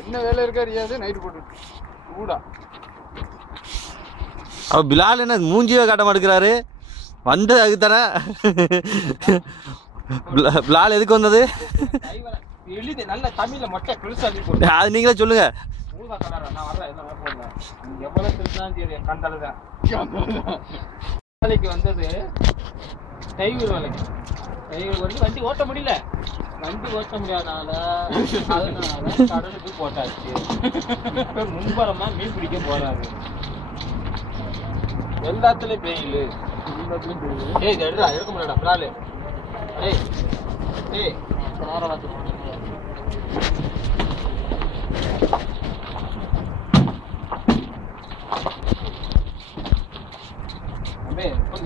என்ன வேலை இருக்கா அறியாது நைட்டு போட்டு கூடா. அவ பிலால் என்ன மூஞ்சியே காட்ட மாட்டேங்கிறாரு. வந்தது அதுக்கு தானே. பிலால் எதுக்கு வந்தது? நல்ல தமிழ்ல மொட்டை பெருசா அது நீங்களே சொல்லுங்க. எவ்வளவு திருத்தான் தெரியும் கண்டதான் வேலைக்கு வந்தது. டிரைவர் வேலைக்கு. டிரைவர் வந்து வண்டி ஓட்ட முடியல. வண்டி ஓட்ட முடியாதனால அதனால கடலுக்கு போட்டாச்சு. இப்ப முன்பரமா மீன் பிடிக்க போறாரு. எல்லாத்துலயும் பெயிலு. ஏய் எடுறா எடுக்க முடியாடா பிராலு. ஏய் ஏய் நேரம் வந்து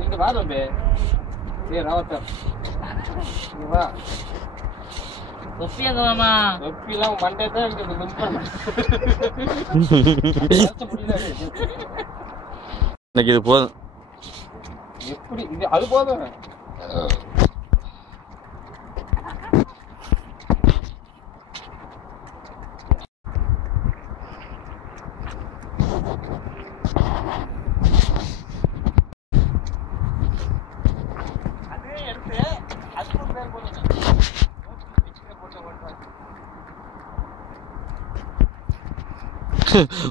நீங்க வா தம்பி. ஏய் ராவத்த நீ வா. தொப்பியாங்க மாமா. தொப்பிலாம் மண்டே தான் இங்க நிப்பறேன். இன்னைக்கு இது போதும். எப்படி இது அது போதும்.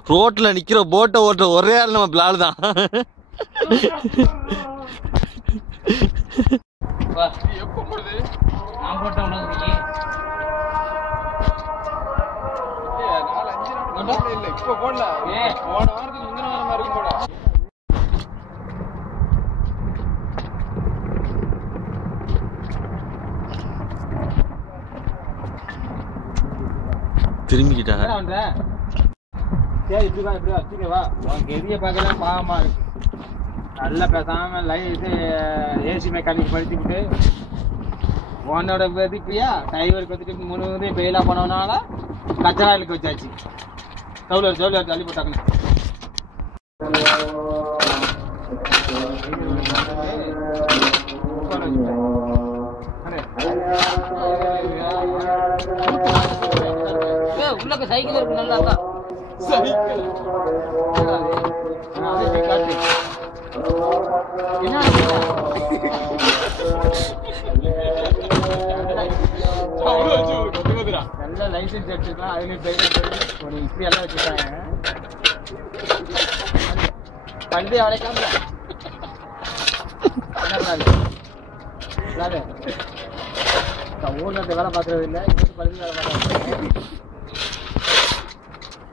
ரோட்ல நிக்கிற போட்டை ஓட்டுற ஒரே ஆள் நம்ம பிளால் தான். எப்ப போடுது? நான் போட்ட உனக்கு இல்ல இப்ப போடல. போன வாரத்துக்கு முந்தின வாரம் மாதிரி போட. திரும்பிக்கிட்டாங்க. சரி இப்படி வா இப்படி வச்சுக்க வா. உனக்கு எரிய பார்க்கல பாவமா இருக்கு. நல்லா பேசாம இது ஏசி மெக்கானிக் படிச்சுக்கிட்டு உன்னோட மதிப்பியா டிரைவருக்கு வந்துட்டு முழுவதும் பெயிலா போனவனால கச்சராயிலுக்கு வச்சாச்சு. ஜவுளர் தள்ளி போட்டாங்க. உள்ளக்க சைக்கிள் இருக்கு நல்லா தான். நல்ல லைசன்ஸ் எடுத்துக்கலாம். அதுலயும் இப்படி எல்லாம் வச்சுட்டாங்க. வண்டி அடைக்காம ஊர்ல வேலை பார்க்கறது இல்லை. பள்ளி வேலை பார்க்கறது.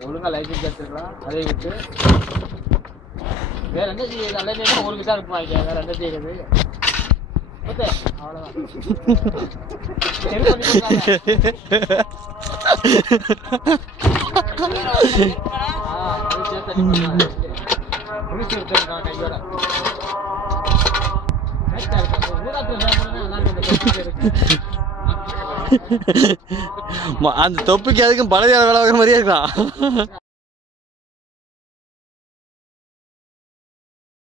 ஒழுங்கா லைசன்ஸ் எடுத்துக்கலாம். அதை விட்டு வேற என்ன செய்யுது? நல்ல நேரம் ஒரு கிட்ட இருப்பாங்க. வேற என்ன செய்யுது? அவ்வளவுதான். அந்த தொப்பிக்கு அதுக்கும் பழைய வேலை பார்க்குற மாதிரியே இருக்கலாம்.